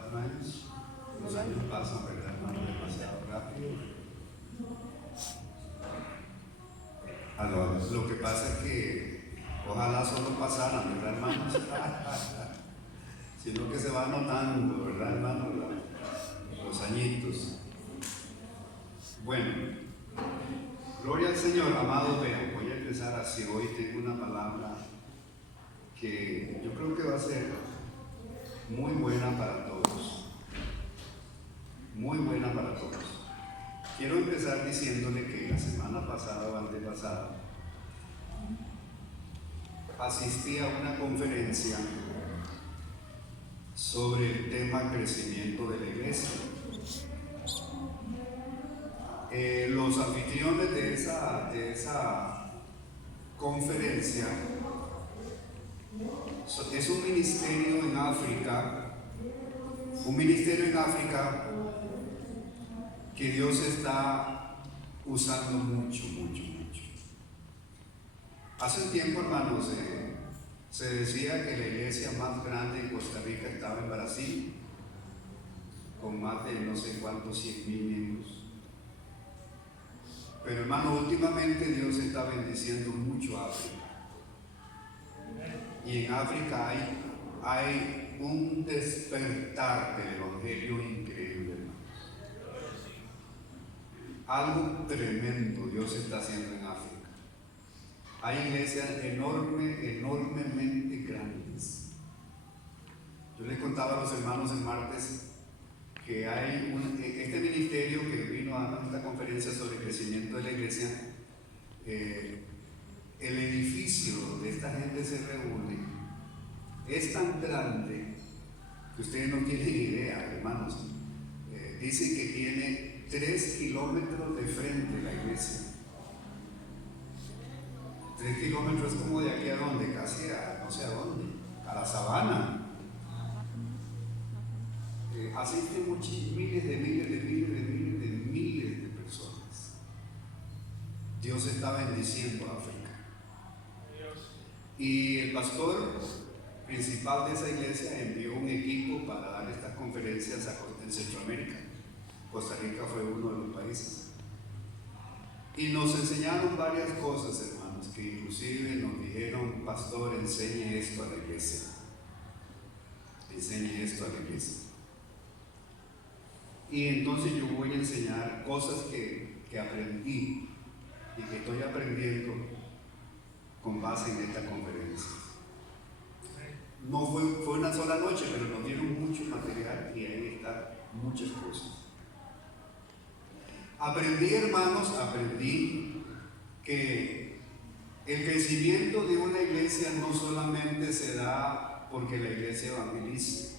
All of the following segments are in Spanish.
4 años. Los años pasan, ¿verdad, hermano? Demasiado rápido. Lo que pasa es que ojalá solo pasaran, ¿verdad, hermanos? Sino que se va notando, ¿verdad, hermano? Los añitos. Bueno, gloria al Señor, amados. Vean, voy a empezar así. Hoy tengo una palabra que yo creo que va a ser muy buena para todos. Muy buena para todos. Quiero empezar diciéndole que la semana pasada o antepasada asistí a una conferencia sobre el tema crecimiento de la iglesia. Los anfitriones de esa conferencia es un ministerio en África, que Dios está usando mucho. Hace un tiempo, hermanos, se decía que la iglesia más grande en Costa Rica estaba en Brasil, con más de no sé cuántos 100,000 miembros. Pero, hermano, últimamente Dios está bendiciendo mucho a África. Y en África hay un despertar del evangelio increíble, hermano. Algo tremendo Dios está haciendo en África. Hay iglesias enormemente grandes. Yo les contaba a los hermanos el martes que hay este ministerio que vino a esta conferencia sobre el crecimiento de la iglesia. El edificio donde esta gente se reúne es tan grande que ustedes no tienen idea, hermanos. Dice que tiene 3 kilómetros de frente la iglesia. 3 kilómetros es como de aquí a donde, casi a no sé a dónde, a la sabana. Asisten miles de personas. Dios está bendiciendo a África. Y el pastor principal de esa iglesia envió un equipo para dar estas conferencias en Centroamérica. Costa Rica fue uno de los países. Y nos enseñaron varias cosas, hermanos, que inclusive nos dijeron: pastor, enseñe esto a la iglesia. Enseñe esto a la iglesia. Y entonces yo voy a enseñar cosas que aprendí y que estoy aprendiendo con base en esta conferencia. No fue una sola noche, pero nos dieron mucho material y ahí están muchas cosas. Aprendí, hermanos, que el crecimiento de una iglesia no solamente se da porque la iglesia evangelice.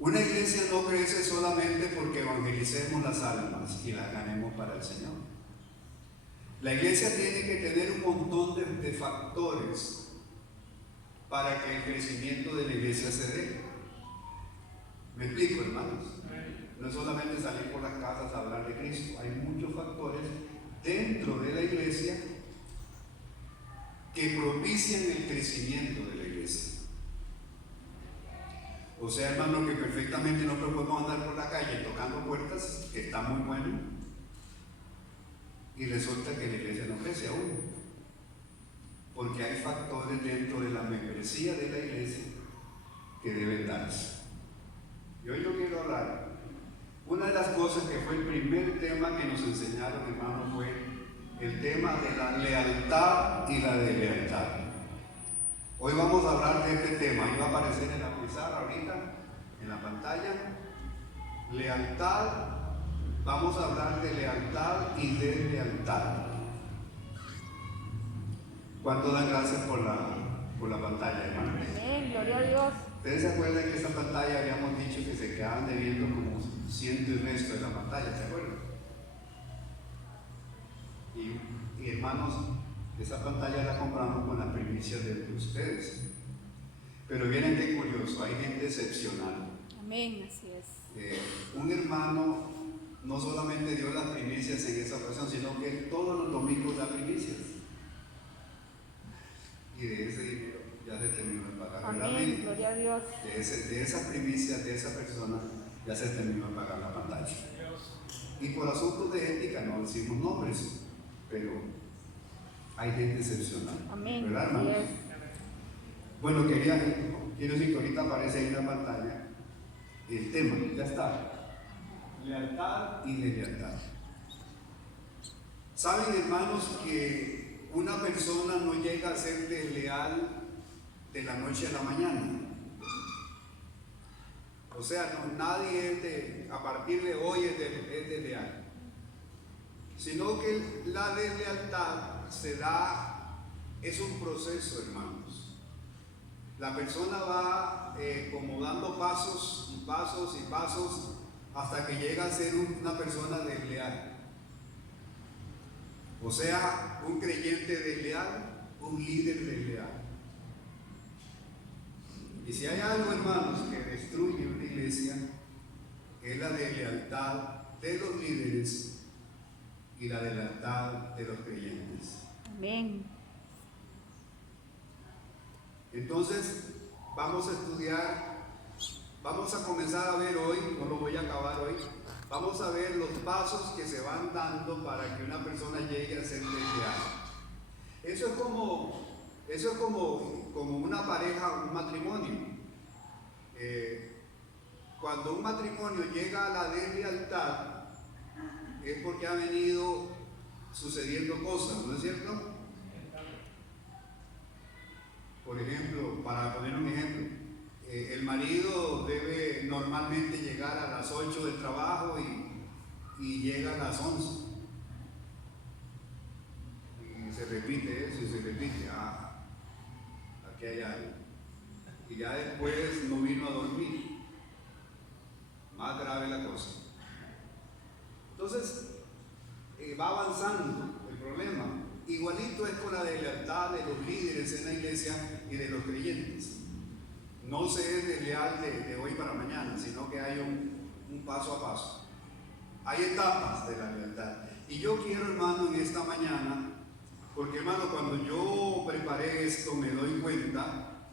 Una iglesia no crece solamente porque evangelicemos las almas y las ganemos para el Señor. La iglesia tiene que tener un montón de factores para que el crecimiento de la iglesia se dé. ¿Me explico, hermanos? No es solamente salir por las casas a hablar de Cristo. Hay muchos factores dentro de la iglesia que propician el crecimiento de la iglesia. O sea, hermano, que perfectamente nosotros podemos andar por la calle tocando puertas, que está muy bueno, y resulta que la iglesia no crece aún, porque hay factores dentro de la membresía de la iglesia que deben darse. Y hoy yo quiero hablar. Una de las cosas que fue el primer tema que nos enseñaron, hermano, fue el tema de la lealtad y la deslealtad. Hoy vamos a hablar de este tema. Ahí va a aparecer en la pizarra ahorita, en la pantalla. Lealtad. Vamos a hablar de lealtad y deslealtad. ¿Cuánto dan gracias por la pantalla, hermano? Amén, gloria a Dios. ¿Ustedes se acuerdan que esa pantalla habíamos dicho que se quedaban debiendo como ciento y resto de la pantalla? ¿Se acuerdan? Y hermanos, esa pantalla la compramos con la primicia de ustedes. Pero miren qué curioso, hay gente excepcional. Amén, así es. Un hermano no solamente dio las primicias en esa ocasión, sino que todos los domingos da primicias. Y de ese dinero ya se terminó de pagar. Amén, gloria a Dios. De esa primicia, de esa persona, ya se terminó de pagar la pantalla. Y por asuntos de ética no decimos nombres, pero hay gente excepcional. Amén, ¿Verdad, así hermanos? es. Bueno, quiero decir que ahorita aparece ahí en la pantalla el tema, ya está. Lealtad y deslealtad. ¿Saben, hermanos, que una persona no llega a ser desleal de la noche a la mañana? O sea, nadie a partir de hoy es desleal. Sino que la deslealtad es un proceso, hermanos. La persona va como dando pasos y pasos y pasos hasta que llega a ser una persona desleal. O sea, un creyente desleal, un líder desleal. Y si hay algo, hermanos, que destruye una iglesia, es la deslealtad de los líderes y la deslealtad de los creyentes. Amén. Entonces, vamos a estudiar, vamos a comenzar a ver hoy, no lo voy a acabar hoy, vamos a ver los pasos que se van dando para que una persona llegue a ser desleal. Eso es como una pareja, un matrimonio. Cuando un matrimonio llega a la deslealtad, es porque ha venido sucediendo cosas, ¿no es cierto? Por ejemplo, para poner un ejemplo, el marido debe normalmente llegar a las 8 del trabajo y llega a las 11. Y se repite eso y se repite, aquí hay algo. Y ya después no vino a dormir. Más grave la cosa. Entonces, va avanzando el problema. Igualito es con la deslealtad de los líderes en la iglesia y de los creyentes. No se es desleal de hoy para mañana, sino que hay un paso a paso. Hay etapas de la lealtad. Y yo quiero, hermano, en esta mañana, porque, hermano, cuando yo preparé esto me doy cuenta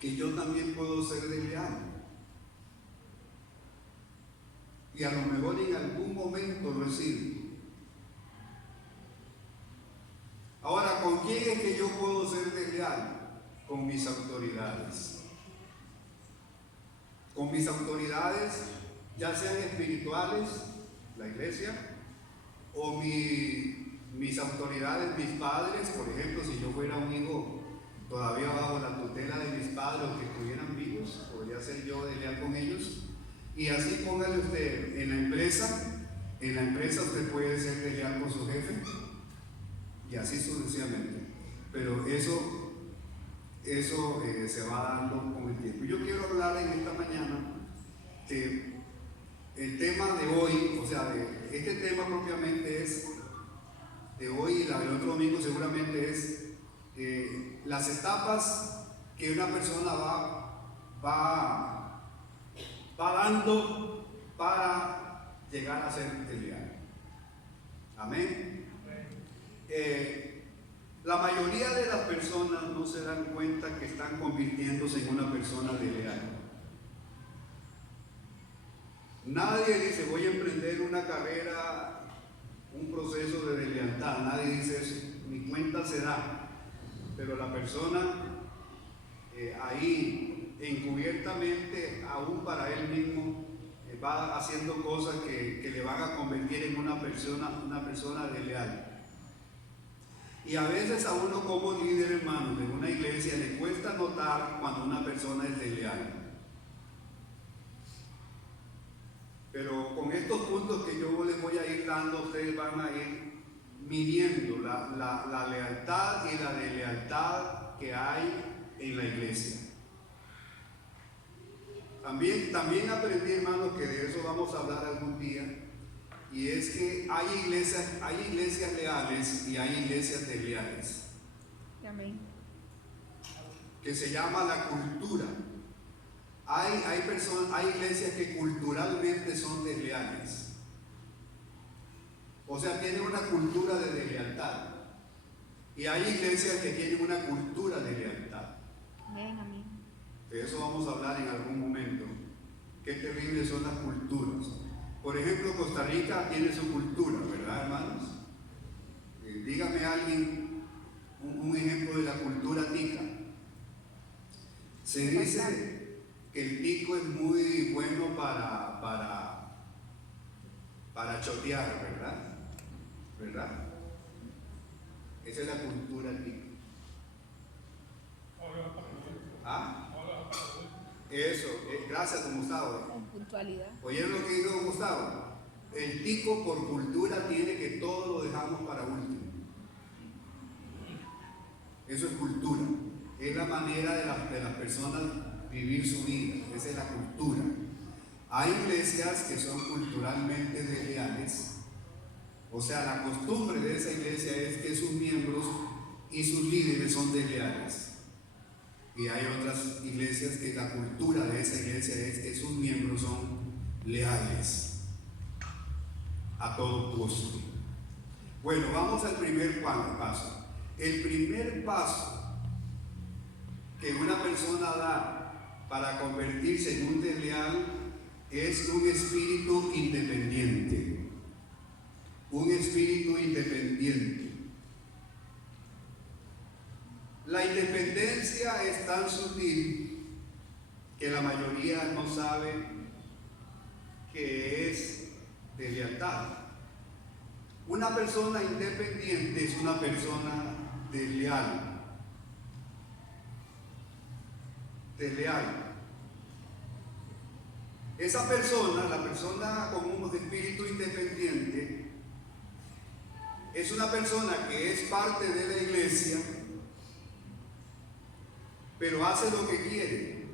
que yo también puedo ser desleal. Y a lo mejor en algún momento lo he sido. Ahora, ¿con quién es que yo puedo ser desleal? Con mis autoridades. Con mis autoridades, ya sean espirituales, la iglesia, o mis autoridades, mis padres. Por ejemplo, si yo fuera un hijo todavía bajo la tutela de mis padres o que estuvieran vivos, podría ser yo desleal con ellos. Y así póngale usted, en la empresa usted puede ser desleal con su jefe, y así sucesivamente. Pero eso se va dando con el tiempo. Yo quiero hablar en esta mañana de el tema de hoy, o sea, de este tema propiamente es de hoy, y la del otro domingo seguramente es las etapas que una persona va dando para llegar a ser desleal. Amén. La mayoría de las personas no se dan cuenta que están convirtiéndose en una persona desleal. Nadie dice voy a emprender una carrera, un proceso de deslealtad. Nadie dice eso, ni cuenta se da. Pero la persona ahí encubiertamente, aún para él mismo, va haciendo cosas que le van a convertir en una persona desleal. Y a veces a uno como líder, hermano, de una iglesia le cuesta notar cuando una persona es desleal. Pero con estos puntos que yo les voy a ir dando, ustedes van a ir midiendo la lealtad y la deslealtad que hay en la iglesia. También aprendí, hermano, que de eso vamos a hablar algún día. Y es que hay iglesias leales y hay iglesias desleales. Amén. Que se llama la cultura. Hay iglesias que culturalmente son desleales. O sea, tienen una cultura de deslealtad. Y hay iglesias que tienen una cultura de lealtad. Amén, amén. De eso vamos a hablar en algún momento. Qué terribles son las culturas. Por ejemplo, Costa Rica tiene su cultura, ¿verdad, hermanos? Dígame alguien un ejemplo de la cultura tica. Se dice que el tico es muy bueno para chotear, ¿verdad? ¿Verdad? Esa es la cultura tica. ¿Ah? Eso, gracias, don Gustavo. Con puntualidad. ¿Oyeron lo que dijo don Gustavo? El tico por cultura tiene que todo lo dejamos para último. Eso es cultura. Es la manera de las personas vivir su vida. Esa es la cultura. Hay iglesias que son culturalmente desleales. O sea, la costumbre de esa iglesia es que sus miembros y sus líderes son desleales. Y hay otras iglesias que la cultura de esa iglesia es que sus miembros son leales a todo costo. Bueno, vamos al primer paso. El primer paso que una persona da para convertirse en un desleal es un espíritu independiente. Un espíritu independiente. La independencia es tan sutil que la mayoría no sabe que es deslealtad. Una persona independiente es una persona desleal. Desleal. Esa persona, la persona con un espíritu independiente, es una persona que es parte de la iglesia, pero hace lo que quiere,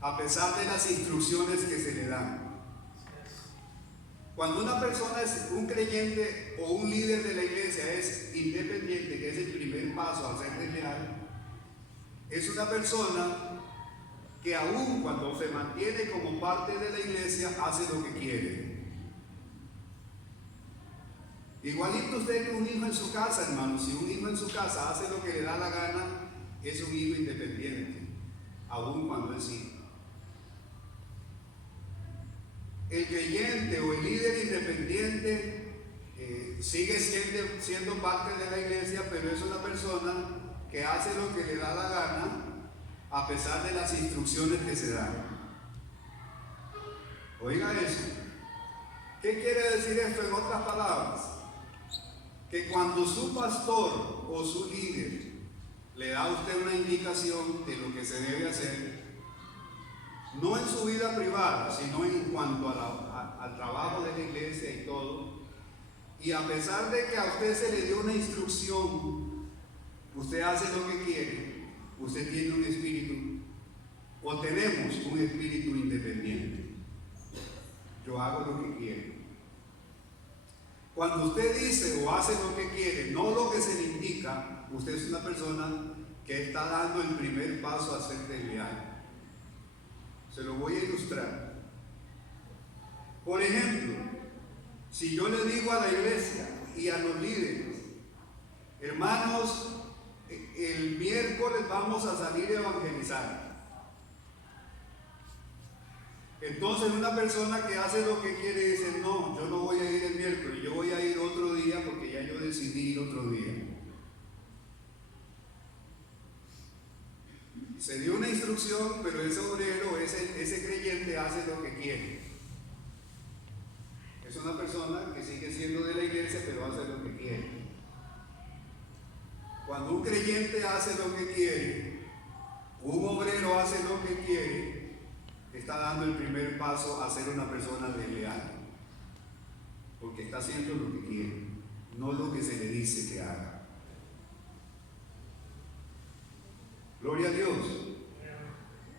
a pesar de las instrucciones que se le dan. Cuando una persona es un creyente o un líder de la iglesia es independiente, que es el primer paso a ser desleal, es una persona que aún cuando se mantiene como parte de la iglesia hace lo que quiere. Igualito usted que un hijo en su casa, hermano, si un hijo en su casa hace lo que le da la gana, es un hijo independiente, aún cuando es hijo. El creyente o el líder independiente sigue siendo parte de la iglesia, pero es una persona que hace lo que le da la gana a pesar de las instrucciones que se dan. Oiga eso. ¿Qué quiere decir esto en otras palabras? Que cuando su pastor o su líder le da a usted una indicación de lo que se debe hacer, no en su vida privada, sino en cuanto al trabajo de la iglesia y todo, y a pesar de que a usted se le dio una instrucción, usted hace lo que quiere, usted tiene un espíritu, o tenemos un espíritu independiente. Yo hago lo que quiero. Cuando usted dice o hace lo que quiere, no lo que se le indica, usted es una persona que está dando el primer paso a ser desleal. Se lo voy a ilustrar. Por ejemplo, si yo le digo a la iglesia y a los líderes, hermanos, el miércoles vamos a salir a evangelizar. Entonces una persona que hace lo que quiere dice, no, yo no voy a ir el miércoles, yo voy a ir otro día porque ya yo decidí ir otro día. Se dio una instrucción, pero ese obrero, ese creyente hace lo que quiere. Es una persona que sigue siendo de la iglesia, pero hace lo que quiere. Cuando un creyente hace lo que quiere, un obrero hace lo que quiere, está dando el primer paso a ser una persona desleal. Porque está haciendo lo que quiere, no lo que se le dice que haga. Gloria a Dios.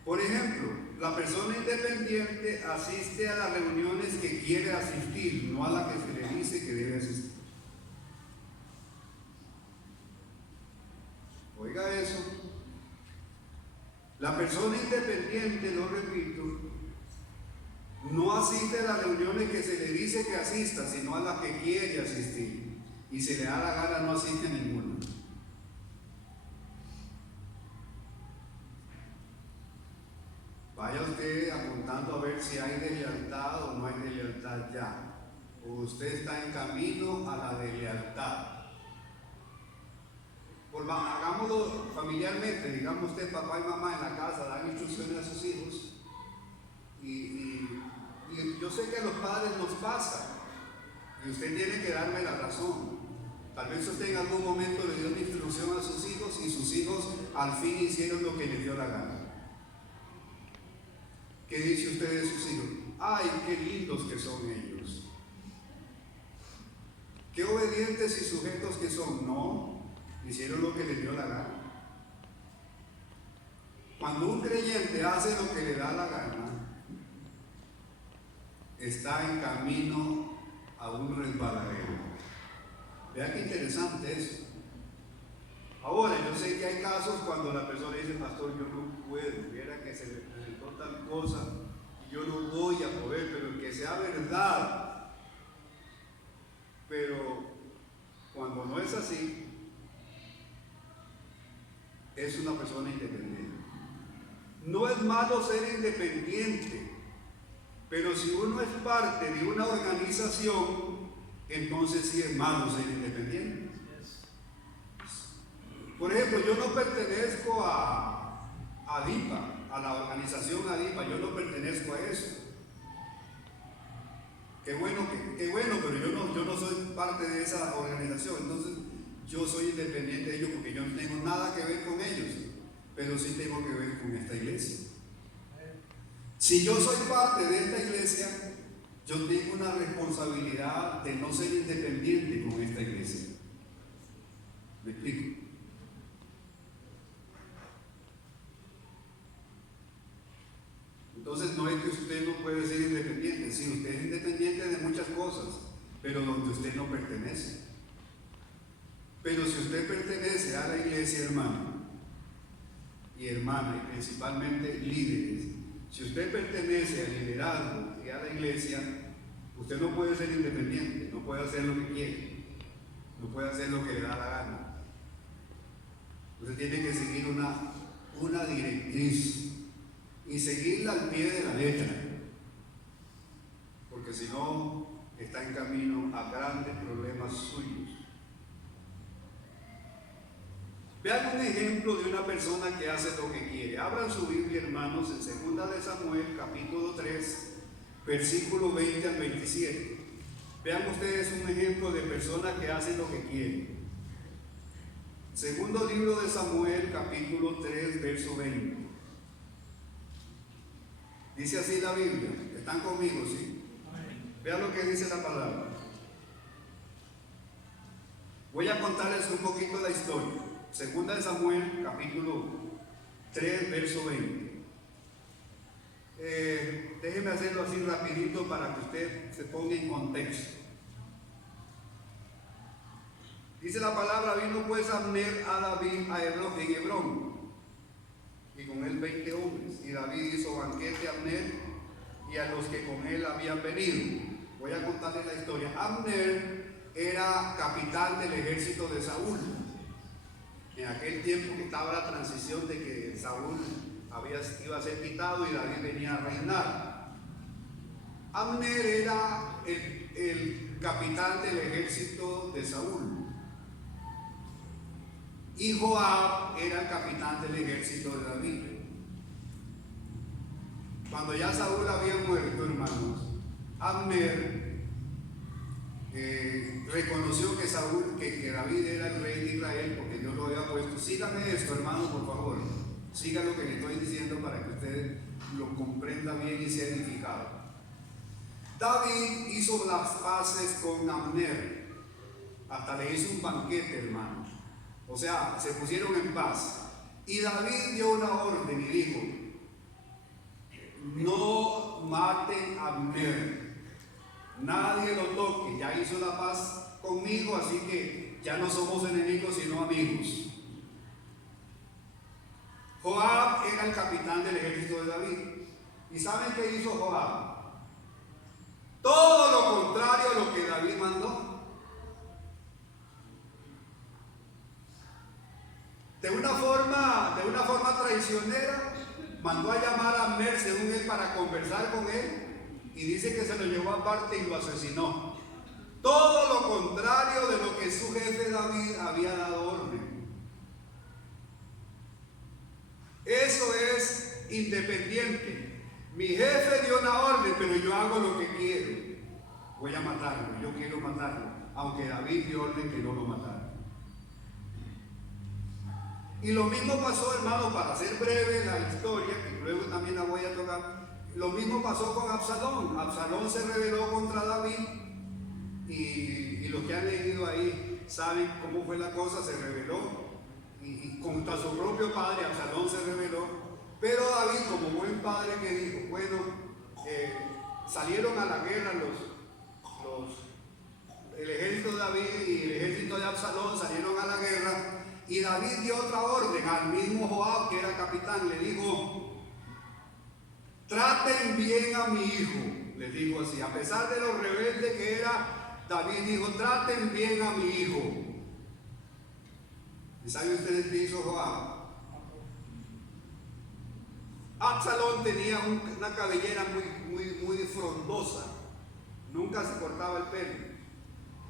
Por ejemplo, la persona independiente asiste a las reuniones que quiere asistir, no a las que se le dice que debe asistir. Oiga eso. La persona independiente, lo repito, no asiste a las reuniones que se le dice que asista, sino a las que quiere asistir. Y si le da la gana, no asiste a ninguna. Vaya usted apuntando a ver si hay deslealtad o no hay deslealtad ya. O usted está en camino a la deslealtad. Hagámoslo familiarmente. Digamos usted, papá y mamá en la casa dan instrucciones a sus hijos. Y yo sé que a los padres nos pasa. Y usted tiene que darme la razón. Tal vez usted en algún momento le dio una instrucción a sus hijos y sus hijos al fin hicieron lo que les dio la gana. ¿Qué dice usted de sus hijos? ¡Ay, qué lindos que son ellos! ¡Qué obedientes y sujetos que son! No, hicieron lo que les dio la gana. Cuando un creyente hace lo que le da la gana, está en camino a un resbaladero. Vean qué interesante eso. Ahora, yo sé que hay casos cuando la persona dice, pastor, yo no puedo, viera que se me presentó tal cosa y yo no voy a poder, pero que sea verdad. Pero cuando no es así, es una persona independiente. No es malo ser independiente, pero si uno es parte de una organización, entonces sí es malo ser independiente. Por ejemplo, yo no pertenezco a ADIPA, a la organización ADIPA, yo no pertenezco a eso. Qué bueno, pero yo no soy parte de esa organización, entonces yo soy independiente de ellos porque yo no tengo nada que ver con ellos, pero sí tengo que ver con esta iglesia. Si yo soy parte de esta iglesia, yo tengo una responsabilidad de no ser independiente con esta iglesia. ¿Me explico? Entonces no es que usted no puede ser independiente, sí, usted es independiente de muchas cosas, pero donde usted no pertenece. Pero si usted pertenece a la iglesia, hermano y hermana, y principalmente líderes, si usted pertenece al liderazgo y a la iglesia, usted no puede ser independiente, no puede hacer lo que quiere, no puede hacer lo que le da la gana. Usted tiene que seguir una directriz y seguirla al pie de la letra, porque si no, está en camino a grandes problemas suyos. Vean un ejemplo de una persona que hace lo que quiere. Abran su Biblia, hermanos, en 2 de Samuel, capítulo 3, versículo 20 al 27. Vean ustedes un ejemplo de persona que hace lo que quiere. Segundo libro de Samuel, capítulo 3, verso 20. Dice así la Biblia. ¿Están conmigo? ¿Sí? Vean lo que dice la palabra. Voy a contarles un poquito la historia. Segunda de Samuel, capítulo 3, verso 20. Déjeme hacerlo así rapidito para que usted se ponga en contexto. Dice la palabra: vino pues Abner a David en Hebrón, y con él 20 hombres. Y David hizo banquete a Abner y a los que con él habían venido. Voy a contarles la historia. Abner era capitán del ejército de Saúl. En aquel tiempo que estaba la transición de que Saúl iba a ser quitado y David venía a reinar. Abner era el capitán del ejército de Saúl. Y Joab era el capitán del ejército de David. Cuando ya Saúl había muerto, hermanos, Abner reconoció que David era el rey de Israel, porque Dios lo había puesto. Sígame esto, hermano, por favor. Siga lo que le estoy diciendo para que usted lo comprenda bien y sea edificado. David hizo las paces con Abner. Hasta le hizo un banquete, hermano. O sea, se pusieron en paz. Y David dio una orden y dijo: no maten a Abner. Nadie lo toque, ya hizo la paz conmigo, así que ya no somos enemigos sino amigos. Joab era el capitán del ejército de David. ¿Y saben qué hizo Joab? Todo lo contrario a lo que David mandó. De una forma traicionera, mandó a llamar a Abner, según él, para conversar con él, y dice que se lo llevó aparte y lo asesinó. Todo lo contrario de lo que su jefe David había dado orden. Eso es independiente. Mi jefe dio una orden, pero yo hago lo que quiero. Voy a matarlo, yo quiero matarlo, aunque David dio orden que no lo matara. Y lo mismo pasó, hermano, para hacer breve la historia, que luego también la voy a tocar. Lo mismo pasó con Absalón. Absalón se rebeló contra David, y los que han leído ahí saben cómo fue la cosa. Se rebeló y contra su propio padre Absalón se rebeló. Pero David, como buen padre, que dijo, bueno, salieron a la guerra el ejército de David y el ejército de Absalón salieron a la guerra, y David dio otra orden al mismo Joab, que era capitán. Le dijo: traten bien a mi hijo. Les dijo así, a pesar de lo rebelde que era, David dijo: traten bien a mi hijo. ¿Y saben ustedes qué hizo Joab? Absalón tenía una cabellera muy frondosa, nunca se cortaba el pelo,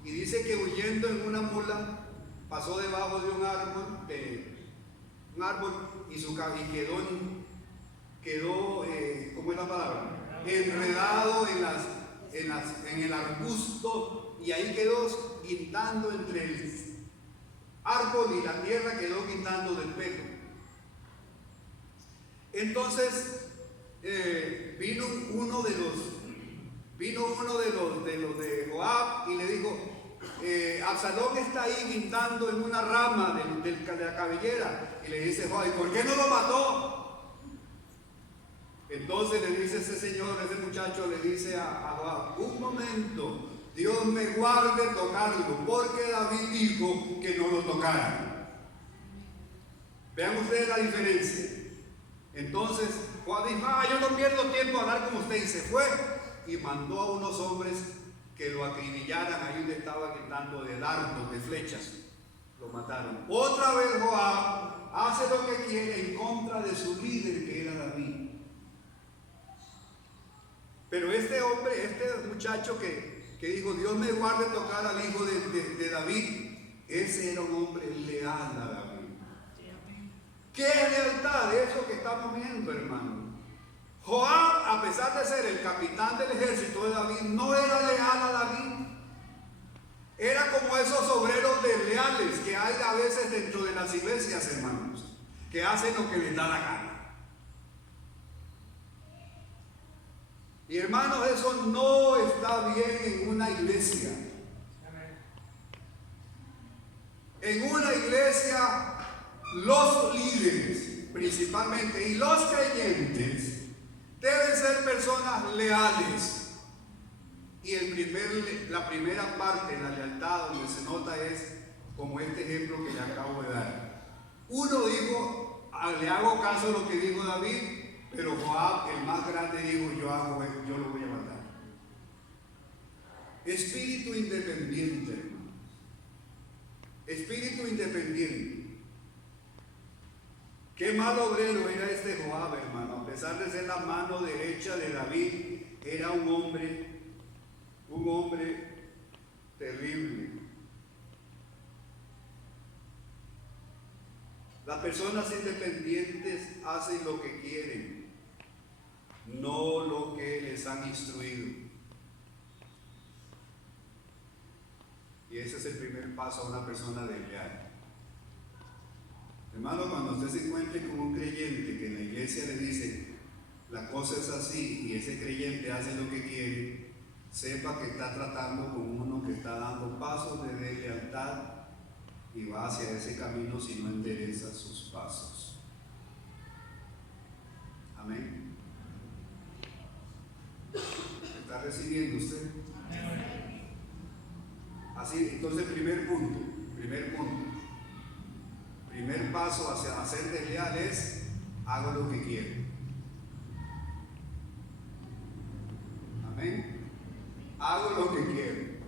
y dice que huyendo en una mula pasó debajo de un árbol y quedó ¿cómo es la palabra? Enredado en el arbusto, y ahí quedó guindando entre el árbol y la tierra, quedó guindando del pelo. Entonces vino uno de los de Joab y le dijo: Absalón está ahí guindando en una rama de la cabellera. Y le dice Joab: ¿y por qué no lo mató? Entonces le dice ese muchacho le dice a Joab: un momento, Dios me guarde tocarlo, porque David dijo que no lo tocara. Vean ustedes la diferencia. Entonces Joab dijo: yo no pierdo tiempo a hablar con usted, y se fue y mandó a unos hombres que lo acribillaran ahí donde estaba gritando de dardos, de flechas. Lo mataron. Otra vez Joab hace lo que quiere en contra de su líder, que era David. Pero este muchacho que dijo: Dios me guarde tocar al hijo de David, ese era un hombre leal a David. ¿Qué es lealtad? De eso que estamos viendo, hermano. Joab, a pesar de ser el capitán del ejército de David, no era leal a David. Era como esos obreros desleales que hay a veces dentro de las iglesias, hermanos, que hacen lo que les da la gana. Y hermanos, eso no está bien en una iglesia. En una iglesia, los líderes principalmente y los creyentes deben ser personas leales. Y la primera parte de la lealtad donde se nota es como este ejemplo que le acabo de dar. Uno dijo: le hago caso a lo que dijo David, pero Joab, el más grande, dijo: yo lo voy a matar. Espíritu independiente, hermano. Espíritu independiente. Qué mal obrero era este Joab, hermano. A pesar de ser la mano derecha de David, era un hombre terrible. Las personas independientes hacen lo que quieren, no lo que les han instruido. Y ese es el primer paso a una persona desleal. Hermano, cuando usted se encuentre con un creyente que en la iglesia le dice: la cosa es así, y ese creyente hace lo que quiere, sepa que está tratando con uno que está dando pasos de deslealtad y va hacia ese camino si no endereza sus pasos. Amén. ¿Está recibiendo usted? Así, entonces, primer punto. Primer paso hacia ser desleal es: hago lo que quiero. Amén. Hago lo que quiero.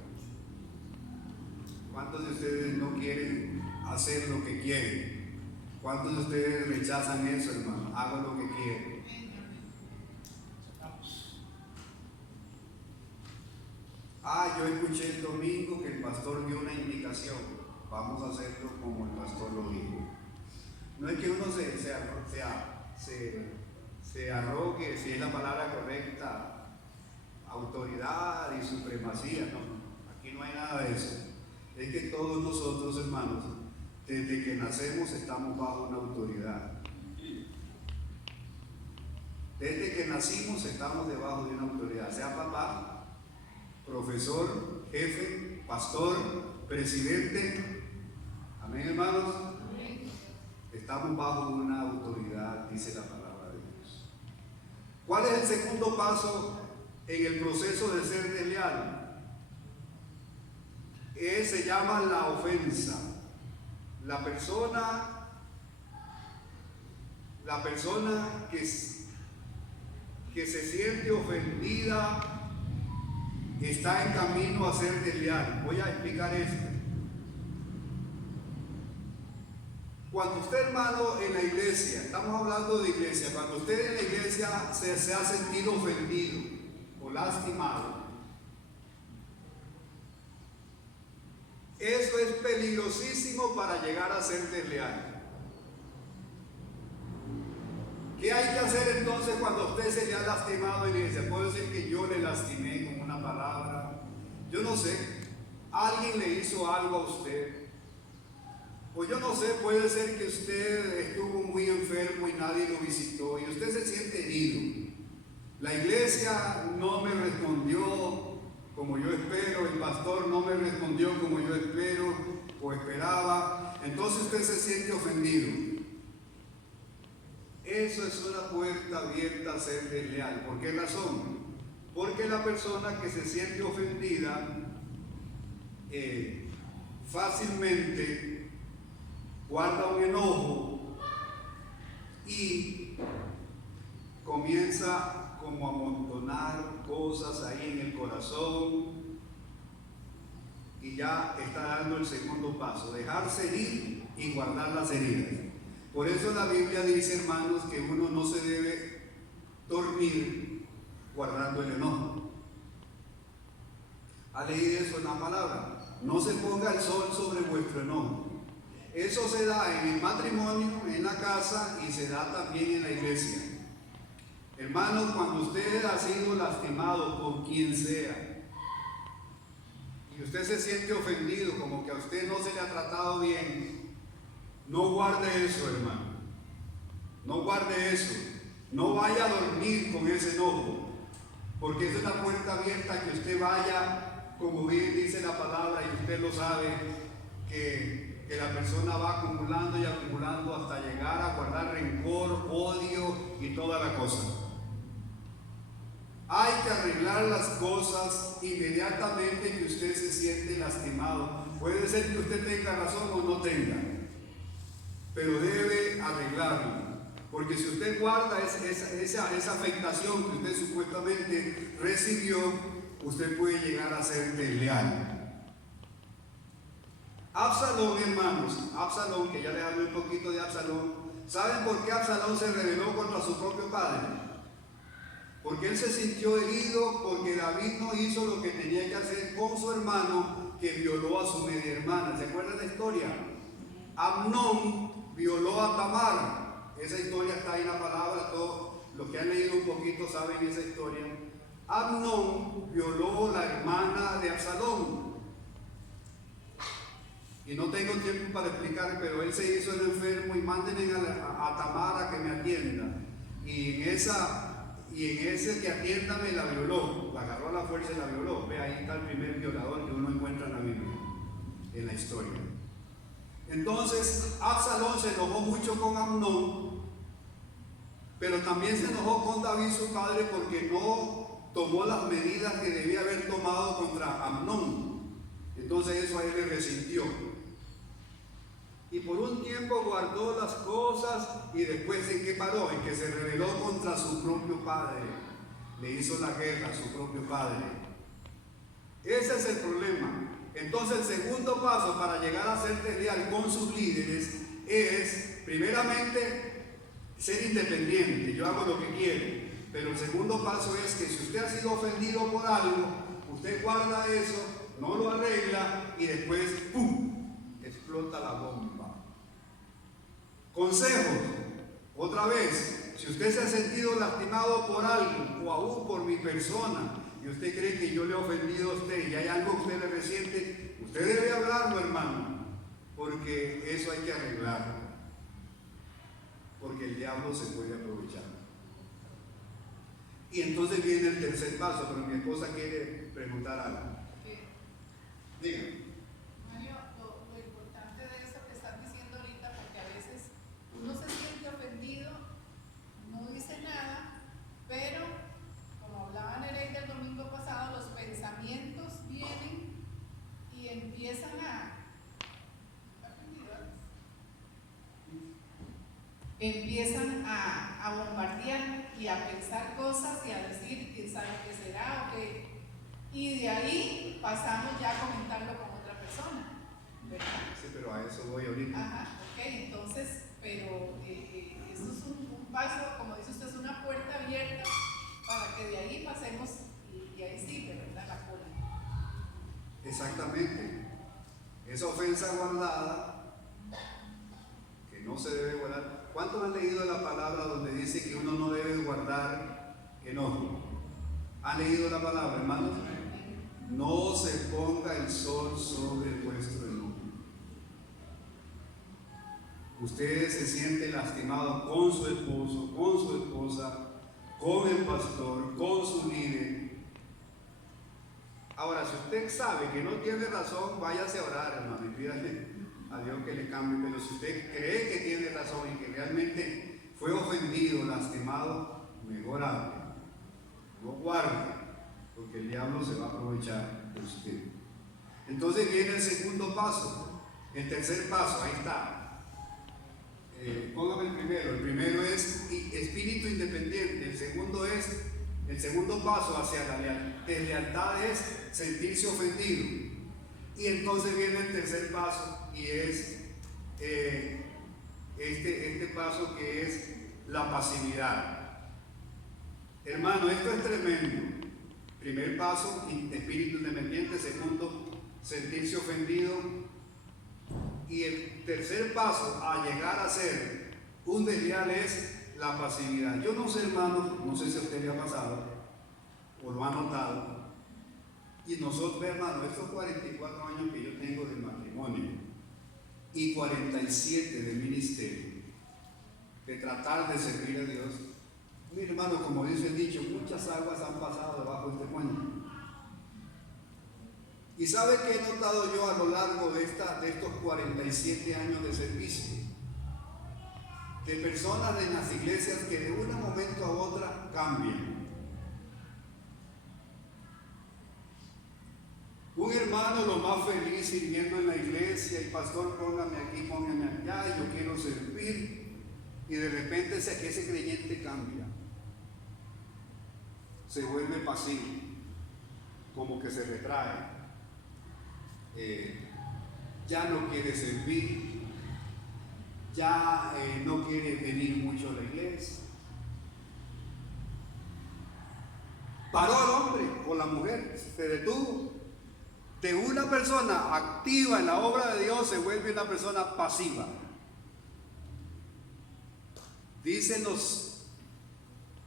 ¿Cuántos de ustedes no quieren hacer lo que quieren? ¿Cuántos de ustedes rechazan eso, hermano? Hago lo que quiero. yo escuché el domingo que el pastor dio una indicación, vamos a hacerlo como el pastor lo dijo. No es que uno se arrogue, si es la palabra correcta, autoridad y supremacía, no, aquí no hay nada de eso. Es que todos nosotros, hermanos, desde que nacemos estamos bajo una autoridad. Desde que nacimos estamos debajo de una autoridad, sea papá, profesor, jefe, pastor, presidente. Amén, hermanos. Estamos bajo una autoridad, dice la palabra de Dios. ¿Cuál es el segundo paso en el proceso de ser desleal? Se llama la ofensa. La persona que se siente ofendida está en camino a ser desleal. Voy a explicar esto. Cuando usted, hermano, en la iglesia, estamos hablando de iglesia, cuando usted en la iglesia se ha sentido ofendido o lastimado, eso es peligrosísimo para llegar a ser desleal. ¿Qué hay que hacer entonces cuando usted se le ha lastimado en la iglesia? Puedo decir que yo le lastimé con una palabra, yo no sé, alguien le hizo algo a usted, o yo no sé, puede ser que usted estuvo muy enfermo y nadie lo visitó y usted se siente herido. La iglesia no me respondió como yo espero, el pastor no me respondió como yo espero o esperaba, entonces usted se siente ofendido. Eso es una puerta abierta a ser desleal. ¿Por qué razón? Porque la persona que se siente ofendida fácilmente guarda un enojo y comienza como a amontonar cosas ahí en el corazón y ya está dando el segundo paso, dejarse herir y guardar las heridas. Por eso la Biblia dice, hermanos, que uno no se debe dormir guardando el enojo. ¿Ha leído eso en la palabra? No se ponga el sol sobre vuestro enojo. Eso se da en el matrimonio, en la casa y se da también en la iglesia. Hermanos, cuando usted ha sido lastimado por quien sea y usted se siente ofendido, como que a usted no se le ha tratado bien, no guarde eso, hermano. No guarde eso. No vaya a dormir con ese enojo, porque esa es la puerta abierta que usted vaya, como bien dice la palabra, y usted lo sabe, que la persona va acumulando y acumulando hasta llegar a guardar rencor, odio y toda la cosa. Hay que arreglar las cosas inmediatamente que usted se siente lastimado. Puede ser que usted tenga razón o no tenga, pero debe arreglarlo, porque si usted guarda esa afectación que usted supuestamente recibió, usted puede llegar a ser desleal. Absalón, hermanos, Absalón, que ya les hablé un poquito de Absalón. ¿Saben por qué Absalón se rebeló contra su propio padre? Porque él se sintió herido, porque David no hizo lo que tenía que hacer con su hermano, que violó a su media hermana. ¿Se acuerdan la historia? Amnón violó a Tamar. Esa historia está ahí en la palabra, todos los que han leído un poquito saben esa historia. Amnón violó la hermana de Absalón. Y no tengo tiempo para explicar, pero él se hizo el enfermo y mándenle a Tamar a que me atienda. Y en ese que atiéndame la violó, la agarró a la fuerza y la violó. Ve, ahí está el primer violador que uno encuentra en la Biblia, en la historia. Entonces Absalón se enojó mucho con Amnón, pero también se enojó con David su padre porque no tomó las medidas que debía haber tomado contra Amnón. Entonces eso a él le resintió. Y por un tiempo guardó las cosas y después ¿en qué paró? En que se rebeló contra su propio padre. Le hizo la guerra a su propio padre. Ese es el problema. Entonces el segundo paso para llegar a ser desleal con sus líderes es, primeramente, ser independiente. Yo hago lo que quiero. Pero el segundo paso es que si usted ha sido ofendido por algo, Usted guarda eso, no lo arregla y después ¡pum!, explota la bomba. Consejo, otra vez, si usted se ha sentido lastimado por algo o aún por mi persona y usted cree que yo le he ofendido a usted y hay algo que usted le resiente, usted debe hablarlo, hermano, porque eso hay que arreglarlo, porque el diablo se puede aprovechar. Y entonces viene el tercer paso, pero mi esposa quiere preguntar algo. Dígame. Mario, lo importante de eso que estás diciendo ahorita, porque a veces uno se siente ofendido, no dice nada, pero como hablaba Nereida el domingo pasado, los pensamientos vienen y empiezan a bombardear y a pensar cosas y a decir quién sabe qué será o qué. Y de ahí pasamos ya a comentarlo con otra persona, ¿verdad? Sí, pero a eso voy ahorita. Ajá, ok, entonces, pero eso es un paso, como dice usted, es una puerta abierta para que de ahí pasemos y ahí sigue, ¿verdad? La cola. Exactamente. Esa ofensa guardada, que no se debe guardar. ¿Cuántos han leído la palabra donde dice que uno no debe guardar enojo? ¿Han leído la palabra, hermanos? No se ponga el sol sobre vuestro enojo. Usted se siente lastimado con su esposo, con su esposa, con el pastor, con su líder. Ahora, si usted sabe que no tiene razón, váyase a orar, hermano, y pídale a Dios que le cambie. Pero si usted cree que tiene razón y que realmente fue ofendido, lastimado, mejor hable, no guarde, porque el diablo se va a aprovechar de usted. Entonces viene el segundo paso, el tercer paso, ahí está. Póngame el primero. El primero es espíritu independiente. El segundo paso hacia la lealtad es sentirse ofendido. Y entonces viene el tercer paso y es este paso que es la pasividad. Hermano, esto es tremendo. Primer paso, espíritu independiente. Segundo, sentirse ofendido. Y el tercer paso a llegar a ser un desleal es la pasividad. Yo no sé, hermano, no sé si a usted le ha pasado o lo ha notado. Y nosotros, hermano, estos 44 años que yo tengo de matrimonio y 47 de ministerio, de tratar de servir a Dios, mi hermano, como dice el dicho, muchas aguas han pasado debajo de este puente. ¿Y sabe qué he notado yo a lo largo de estos 47 años de servicio? De personas en las iglesias que de un momento a otra cambian. Un hermano lo más feliz sirviendo en la iglesia, y pastor, póngame aquí, póngame allá, y yo quiero servir. Y de repente ese creyente cambia. Se vuelve pasivo, como que se retrae. Ya no quiere servir, ya no quiere venir mucho a la iglesia. Paró el hombre o la mujer, se detuvo. De una persona activa en la obra de Dios se vuelve una persona pasiva. Dicen los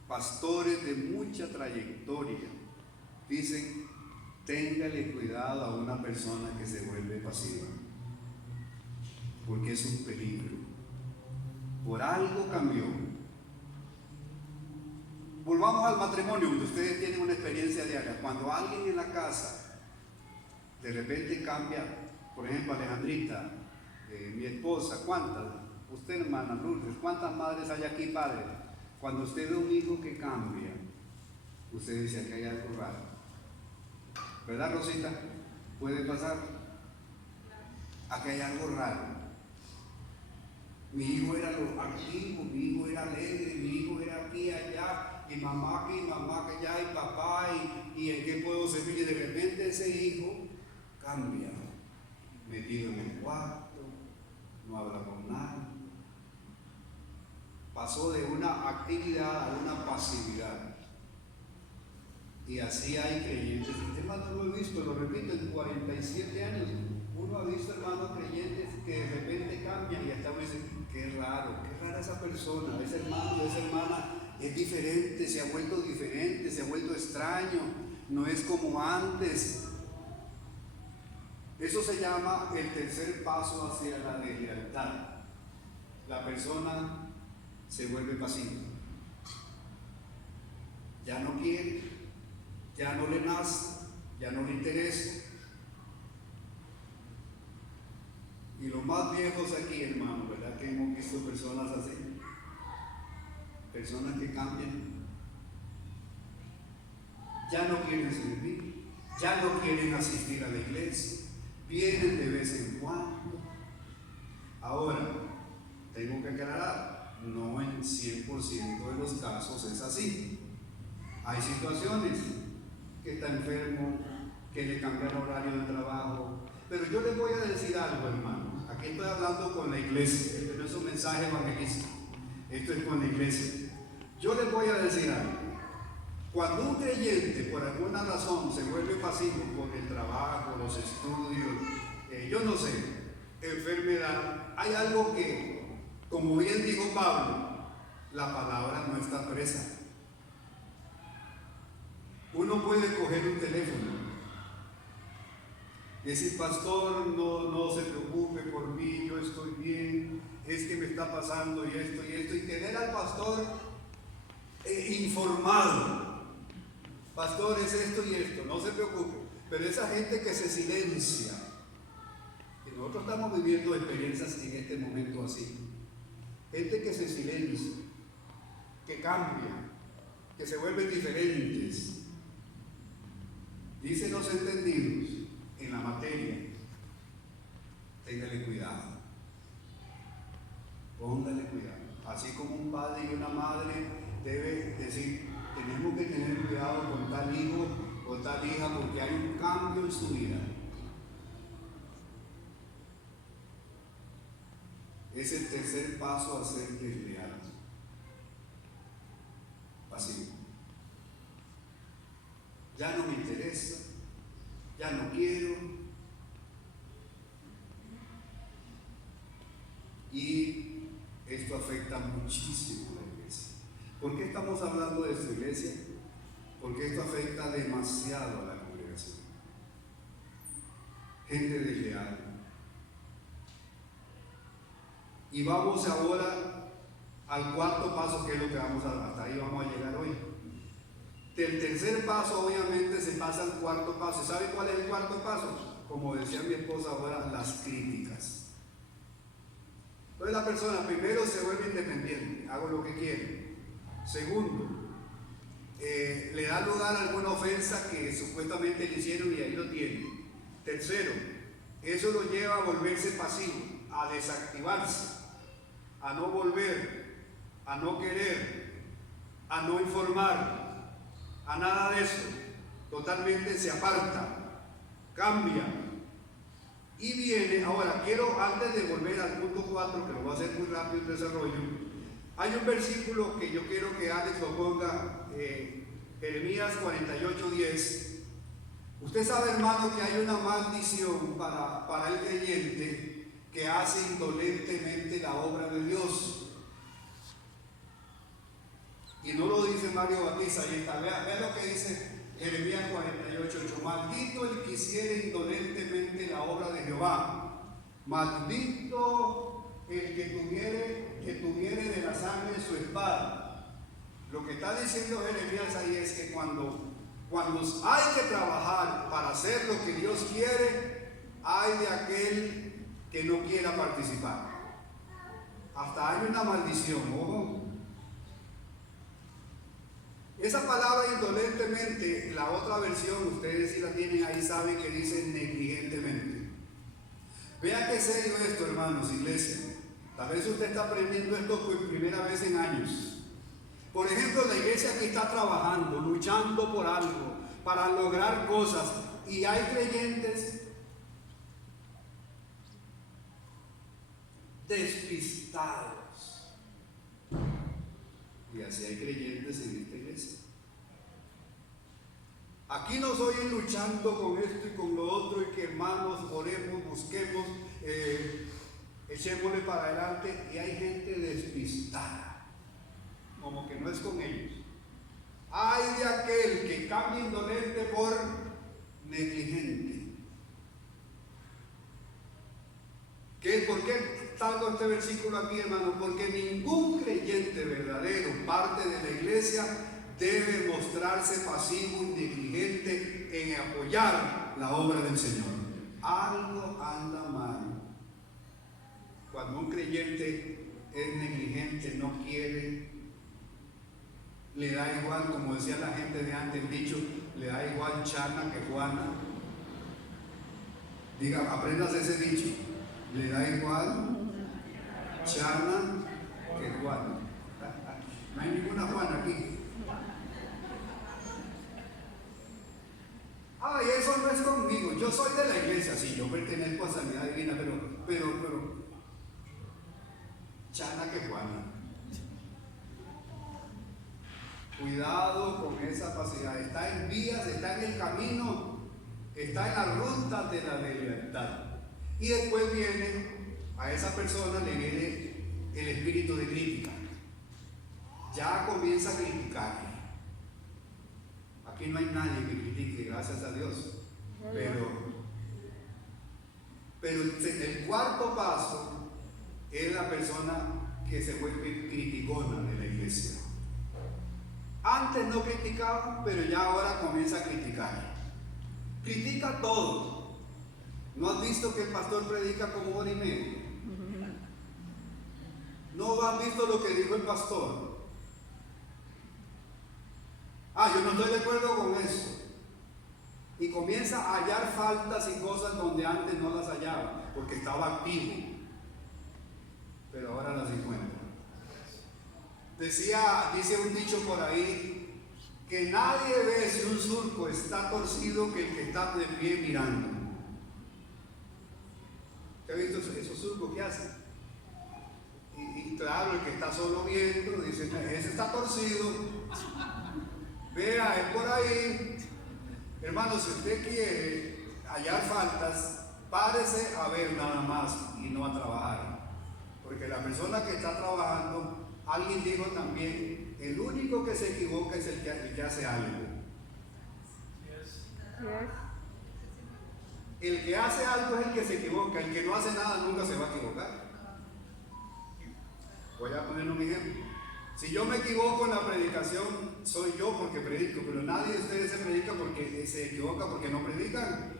pastores de mucha trayectoria, dicen: téngale cuidado a una persona que se vuelve pasiva, porque es un peligro. Por algo cambió. Volvamos al matrimonio, donde ustedes tienen una experiencia diaria. Cuando alguien en la casa de repente cambia, por ejemplo, Alejandrita, mi esposa, ¿cuántas? Usted, hermana Lourdes, ¿cuántas madres hay aquí, padre? Cuando usted ve un hijo que cambia, usted dice que hay algo raro. ¿Verdad, Rosita? ¿Puede pasar? Aquí hay algo raro. Mi hijo era lo activo, mi hijo era alegre, mi hijo era aquí, allá, y mamá aquí, mamá allá, y papá, y en qué puedo servir. Y de repente ese hijo cambia, metido en el cuarto, no habla con nadie. Pasó de una actividad a una pasividad. Y así hay creyentes. Hermano, lo he visto, lo repito, en 47 años. Uno ha visto, hermano, creyentes que de repente cambian y hasta uno dice, qué rara esa persona, ese hermano, esa hermana es diferente, se ha vuelto diferente, se ha vuelto extraño, no es como antes. Eso se llama el tercer paso hacia la deslealtad. La persona se vuelve pasiva. Ya no quiere, ya no le nace, ya no le interesa. Y los más viejos aquí, hermano, ¿verdad? Que hemos visto personas así. Personas que cambian. Ya no quieren servir, ya no quieren asistir a la iglesia. Vienen de vez en cuando. Ahora, tengo que aclarar, no en 100% de los casos es así. Hay situaciones que está enfermo, que le cambia el horario de trabajo. Pero yo les voy a decir algo, hermanos. Aquí estoy hablando con la iglesia. Este no es un mensaje evangelista. Esto es con la iglesia. Yo les voy a decir algo. Cuando un creyente por alguna razón se vuelve pasivo por el trabajo, los estudios, yo no sé, enfermedad, hay algo que, como bien dijo Pablo, la palabra no está presa. Uno puede coger un teléfono y decir, pastor, no se preocupe por mí, yo estoy bien, es que me está pasando y esto, y tener al pastor informado. Pastor, es esto y esto, no se preocupe. Pero esa gente que se silencia, y nosotros estamos viviendo experiencias en este momento así, gente que se silencia, que cambia, que se vuelven diferentes. Dicen los entendidos en la materia, téngale cuidado, póngale cuidado. Así como un padre y una madre debe decir, tenemos que tener cuidado con tal hijo o tal hija porque hay un cambio en su vida. Es el tercer paso a ser desleal. Pasivo. Ya no me interesa, ya no quiero. Y esto afecta muchísimo a la iglesia. ¿Por qué estamos hablando de esto, iglesia? Porque esto afecta demasiado a la congregación. Gente desleal. Y vamos ahora al cuarto paso, que es lo que hasta ahí vamos a llegar hoy. Del tercer paso, obviamente, se pasa al cuarto paso. ¿Sabe cuál es el cuarto paso? Como decía mi esposa ahora, las críticas. Entonces la persona primero se vuelve independiente, hago lo que quiero. Segundo, le da lugar a alguna ofensa que supuestamente le hicieron y ahí lo tiene. Tercero, eso lo lleva a volverse pasivo, a desactivarse, a no volver, a no querer, a no informar, a nada de eso. Totalmente se aparta, cambia. Y viene, ahora quiero, antes de volver al punto 4, que lo voy a hacer muy rápido el desarrollo, hay un versículo que yo quiero que Alex lo ponga, Jeremías 48:10. Usted sabe, hermano, que hay una maldición para el creyente que hace indolentemente la obra de Dios. Y no lo dice Mario Batista, ahí está, vea lo que dice Jeremías 48:8. Maldito el que hiciere indolentemente la obra de Jehová. Maldito el que tuviere de la sangre su espada. Lo que está diciendo Jeremías ahí es que cuando hay que trabajar para hacer lo que Dios quiere, hay de aquel que no quiera participar. Hasta hay una maldición, ojo. Esa palabra indolentemente, la otra versión, ustedes si la tienen ahí saben que dice negligentemente. Vea qué serio esto, hermanos, iglesia. Tal vez usted está aprendiendo esto por primera vez en años. Por ejemplo, la iglesia aquí está trabajando, luchando por algo, para lograr cosas, y hay creyentes despistados. Y así hay creyentes en esta iglesia. Aquí nos oyen luchando con esto y con lo otro, y que hermanos, oremos, busquemos, echémosle para adelante, y hay gente despistada, como que no es con ellos. Hay de aquel que cambia indolente por negligente. ¿Por qué salgo este versículo aquí, hermano? Porque ningún creyente verdadero, parte de la iglesia, debe mostrarse pasivo y negligente en apoyar la obra del Señor. Algo anda mal. Cuando un creyente es negligente, no quiere, le da igual, como decía la gente de antes, el dicho, le da igual chana que Juana. Diga, aprendas ese dicho. Le da igual chana que Juana. No hay ninguna Juana aquí. Ay, eso no es conmigo. Yo soy de la iglesia, sí, yo pertenezco a Sanidad Divina, pero chana que Juana. Cuidado con esa facilidad. Está en vías, está en el camino, está en la ruta de la libertad. Y después a esa persona le viene el espíritu de crítica. Ya comienza a criticar. Aquí no hay nadie que critique, gracias a Dios. Pero el cuarto paso es la persona que se vuelve criticona de la iglesia. Antes no criticaba, pero ya ahora comienza a criticar. Critica todo. ¿No has visto que el pastor predica como hora y media? ¿No has visto lo que dijo el pastor? Yo no estoy de acuerdo con eso. Y comienza a hallar faltas y cosas donde antes no las hallaba, porque estaba activo, pero ahora las encuentra. Dice un dicho por ahí, que nadie ve si un surco está torcido que el que está de pie mirando. ¿Te has visto esos surcos que hacen? Y claro, el que está solo viendo dice, ese está torcido. Vea, es por ahí. Hermano, si usted quiere hallar faltas, párese a ver nada más y no a trabajar. Porque la persona que está trabajando, alguien dijo también, el único que se equivoca es el que hace algo. El que hace algo es el que se equivoca, el que no hace nada nunca se va a equivocar. Voy a poner un ejemplo. Si yo me equivoco en la predicación, soy yo porque predico, pero nadie de ustedes se predica porque se equivoca porque no predican.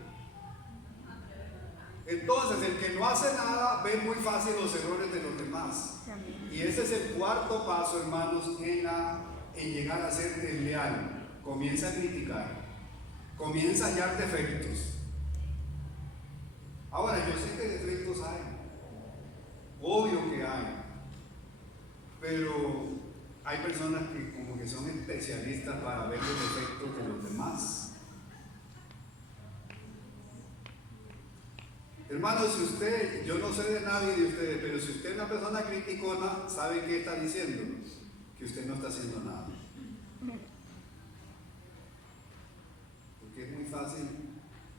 Entonces, el que no hace nada ve muy fácil los errores de los demás. Y ese es el cuarto paso, hermanos, en llegar a ser desleal. Comienza a criticar, comienza a hallar defectos. Ahora, yo sé que defectos hay, obvio que hay, pero hay personas que como que son especialistas para ver los defectos de los demás. Hermanos, si usted, yo no sé de nadie de ustedes, pero si usted es una persona criticona, ¿sabe qué está diciendo? Que usted no está haciendo nada. Porque es muy fácil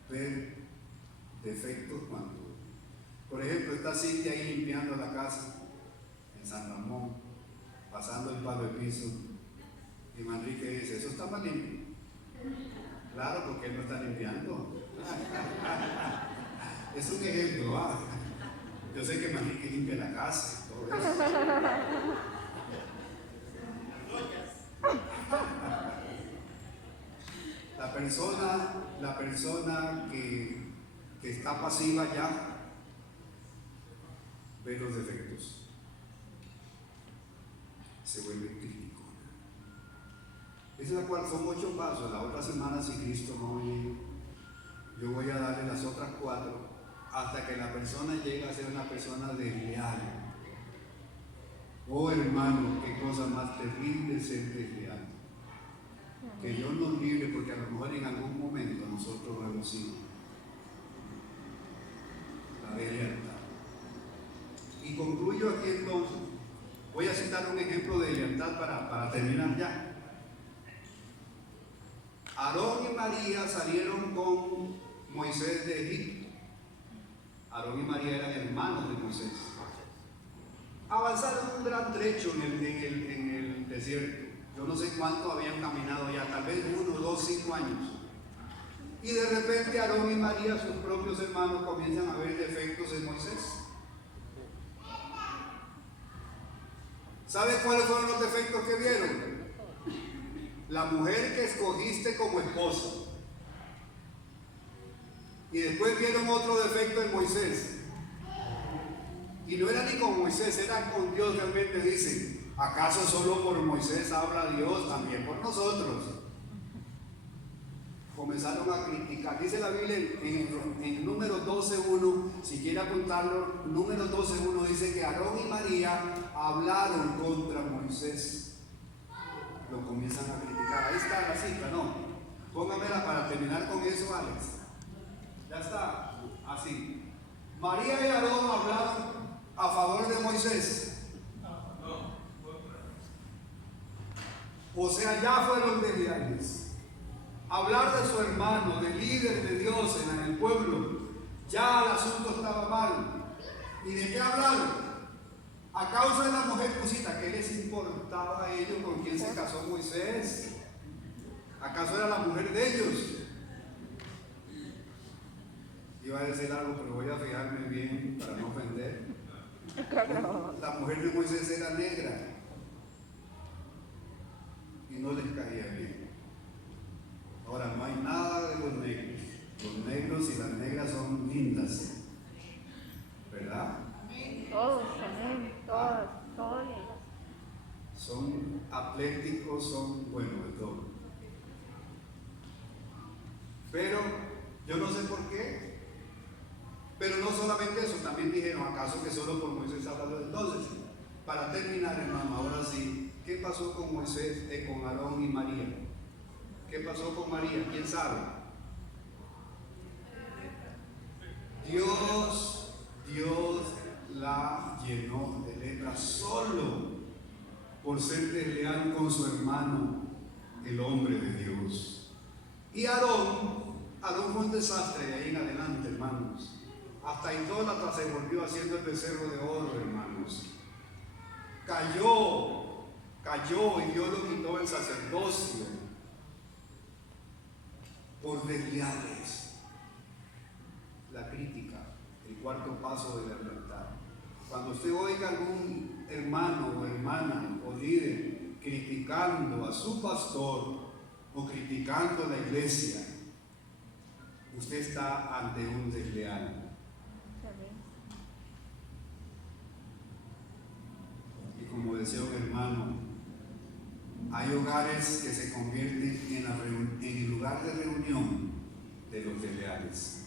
ver defectos cuando, por ejemplo, está Cintia ahí limpiando la casa en San Ramón, pasando el palo de piso, y Manrique dice, ¿eso está mal limpio? Claro, porque él no está limpiando. Es un ejemplo, yo sé que Manrique limpia la casa y todo eso. La persona que está pasiva ya ve los defectos, se vuelve crítico. Esa es la cual son 8 pasos. La otra semana, si Cristo no viene, yo voy a darle las otras 4 hasta que la persona llegue a ser una persona desleal. Oh hermano, qué cosa más terrible ser desleal. Que Dios nos libre, porque a lo mejor en algún momento nosotros lo hemos sido. La deslealtad. Y concluyo aquí entonces. Voy a citar un ejemplo de lealtad para terminar ya. Aarón y María salieron con Moisés de Egipto. Aarón y María eran hermanos de Moisés. Avanzaron un gran trecho en el desierto. Yo no sé cuánto habían caminado ya, tal vez 1, 2, 5 años. Y de repente Aarón y María, sus propios hermanos, comienzan a ver defectos en Moisés. ¿Sabe cuáles fueron los defectos que vieron? La mujer que escogiste como esposa. Y después vieron otro defecto en Moisés. Y no era ni con Moisés, era con Dios realmente, dicen. ¿Acaso solo por Moisés habla Dios? También por nosotros. Comenzaron a criticar. Dice la Biblia en Números 12:1, si quiere apuntarlo, Números 12:1 dice que Aarón y María hablaron contra Moisés. Lo comienzan a criticar. Ahí está la cita, ¿no? Póngamela para terminar con eso, Alex. Ya está, así. María y Aarón hablaron a favor de Moisés. O sea, ya fueron desleales. Hablar de su hermano, de líder de Dios en el pueblo, ya el asunto estaba mal. ¿Y de qué hablaron? A causa de la mujer cosita, ¿qué les importaba a ellos con quién se casó Moisés? ¿Acaso era la mujer de ellos? Iba a decir algo, pero voy a fijarme bien para no ofender. La mujer de Moisés era negra y no les caía bien. Ahora, no hay nada de los negros. Los negros y las negras son lindas, ¿verdad? Todos, amén. Todos ellos. Son atléticos, son, bueno, de todo. Pero yo no sé por qué. Pero no solamente eso, también dijeron, ¿acaso que solo por Moisés habló? Entonces, para terminar, hermano, ahora sí, ¿qué pasó con Moisés, con Aarón y María? ¿Qué pasó con María? ¿Quién sabe? Dios la llenó de lepra solo por ser desleal con su hermano, el hombre de Dios. Y Aarón fue un desastre de ahí en adelante, hermanos. Hasta idólatra se volvió haciendo el becerro de oro, hermanos. Cayó y Dios lo quitó el sacerdocio por desleales. La crítica, el cuarto paso de la lealtad. Cuando usted oiga a algún hermano o hermana o líder criticando a su pastor o criticando a la iglesia, usted está ante un desleal. Y como decía un hermano, hay hogares que se convierten en el lugar de reunión de los desleales.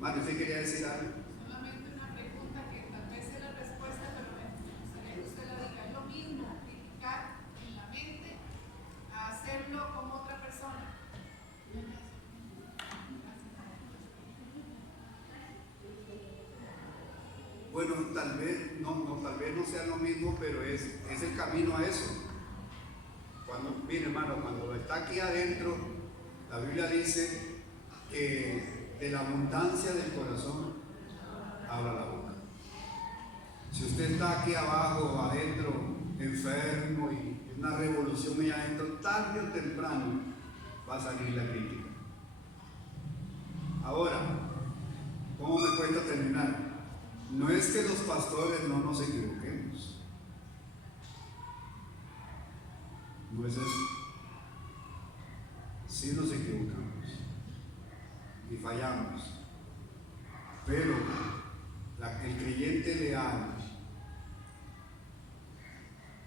Mario, ¿usted quería decir algo? Solamente una pregunta que tal vez es la respuesta, pero me gustaría que usted la diga. ¿Es lo mismo criticar en la mente a hacerlo como otra persona? Bueno, tal vez no sea lo mismo, pero es el camino a eso. Mire, hermano, cuando está aquí adentro, la Biblia dice que de la abundancia del corazón habla la boca. Si usted está aquí abajo, adentro, enfermo y una revolución allá adentro, tarde o temprano va a salir la crítica. Ahora, ¿cómo me cuesta terminar? No es que los pastores no nos equivoquemos. No es eso. Sí nos equivocamos y fallamos, pero el creyente leal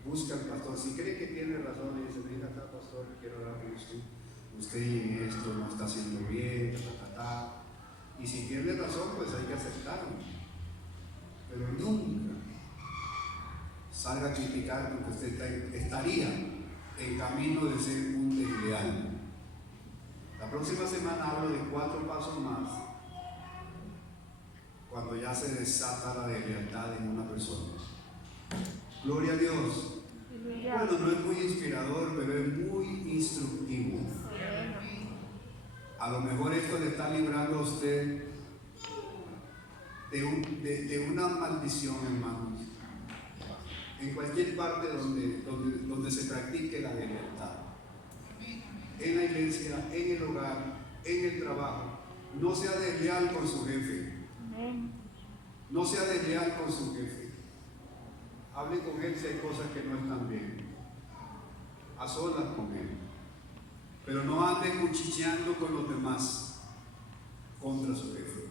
busca al pastor. Si cree que tiene razón, le dice: venga acá, pastor, quiero hablar con usted. Usted en esto no está haciendo bien, Y si tiene razón, pues hay que aceptarlo. Pero nunca salga a criticar, porque usted estaría en camino de ser un desleal. La próxima semana hablo de 4 pasos más cuando ya se desata la deslealtad en una persona. Gloria a Dios. Bueno, no es muy inspirador, pero es muy instructivo. A lo mejor esto le está librando a usted de una maldición, hermanos. En cualquier parte donde se practique la libertad. En la iglesia, en el hogar, en el trabajo. No sea desleal con su jefe. No sea desleal con su jefe. Hable con él si hay cosas que no están bien. A solas con él. Pero no ande cuchicheando con los demás contra su jefe.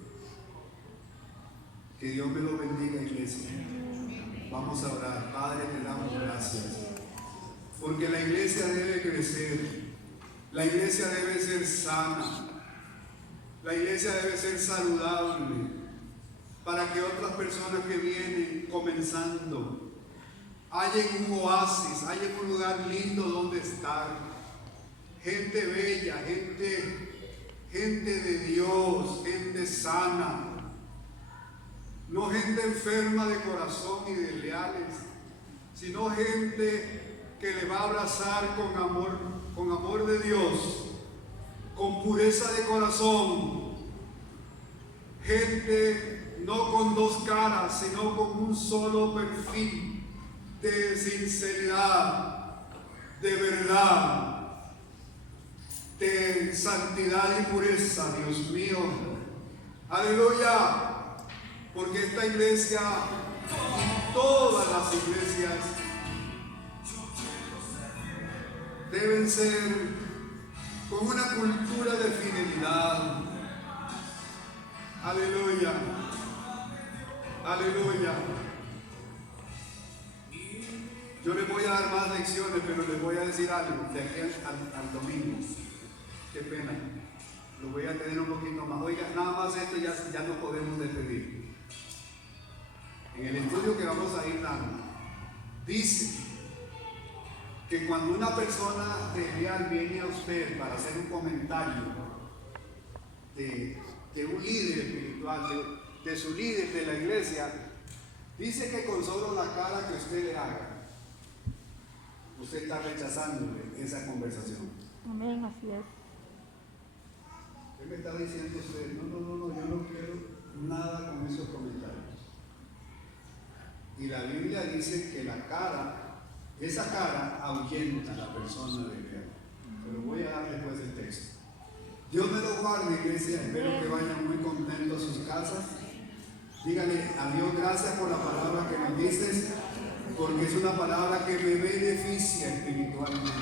Que Dios me lo bendiga, iglesia. Vamos a orar. Padre, te damos gracias. Porque la iglesia debe crecer. La iglesia debe ser sana. La iglesia debe ser saludable. Para que otras personas que vienen comenzando hallen un oasis, hallen un lugar lindo donde estar. Gente bella, gente de Dios, gente sana. No gente enferma de corazón y de leales, sino gente que le va a abrazar con amor de Dios, con pureza de corazón. Gente no con dos caras, sino con un solo perfil de sinceridad, de verdad, de santidad y pureza, Dios mío. Aleluya. Porque esta iglesia, todas las iglesias, deben ser con una cultura de fidelidad. Aleluya. Aleluya. Yo les voy a dar más lecciones, pero les voy a decir algo de aquí al domingo. Qué pena. Lo voy a tener un poquito más. Oiga, nada más esto ya no podemos despedir. En el estudio que vamos a ir dando, dice que cuando una persona desleal viene a usted para hacer un comentario de un líder espiritual, de su líder de la iglesia, dice que con solo la cara que usted le haga, usted está rechazándole esa conversación. Amén, así es. ¿Qué me está diciendo usted? No, yo no quiero nada con esos comentarios. Y la Biblia dice que esa cara ahuyenta a la persona de Dios. Pero voy a dar después el texto. Dios me lo guarde, iglesia. Espero que vayan muy contentos a sus casas. Díganle a Dios gracias por la palabra que nos dices, porque es una palabra que me beneficia espiritualmente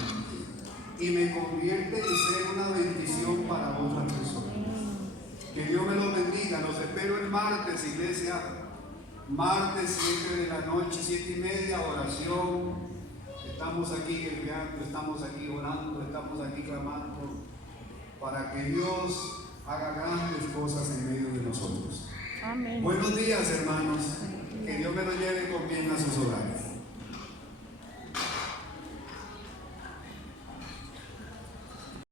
y me convierte en ser una bendición para otras personas. Que Dios me lo bendiga. Los espero el martes, iglesia. Martes 7 de la noche, 7:30, oración. Estamos aquí guerreando, estamos aquí orando, estamos aquí clamando para que Dios haga grandes cosas en medio de nosotros. Amén. Buenos días, hermanos. Que Dios me lo lleve con bien a sus hogares.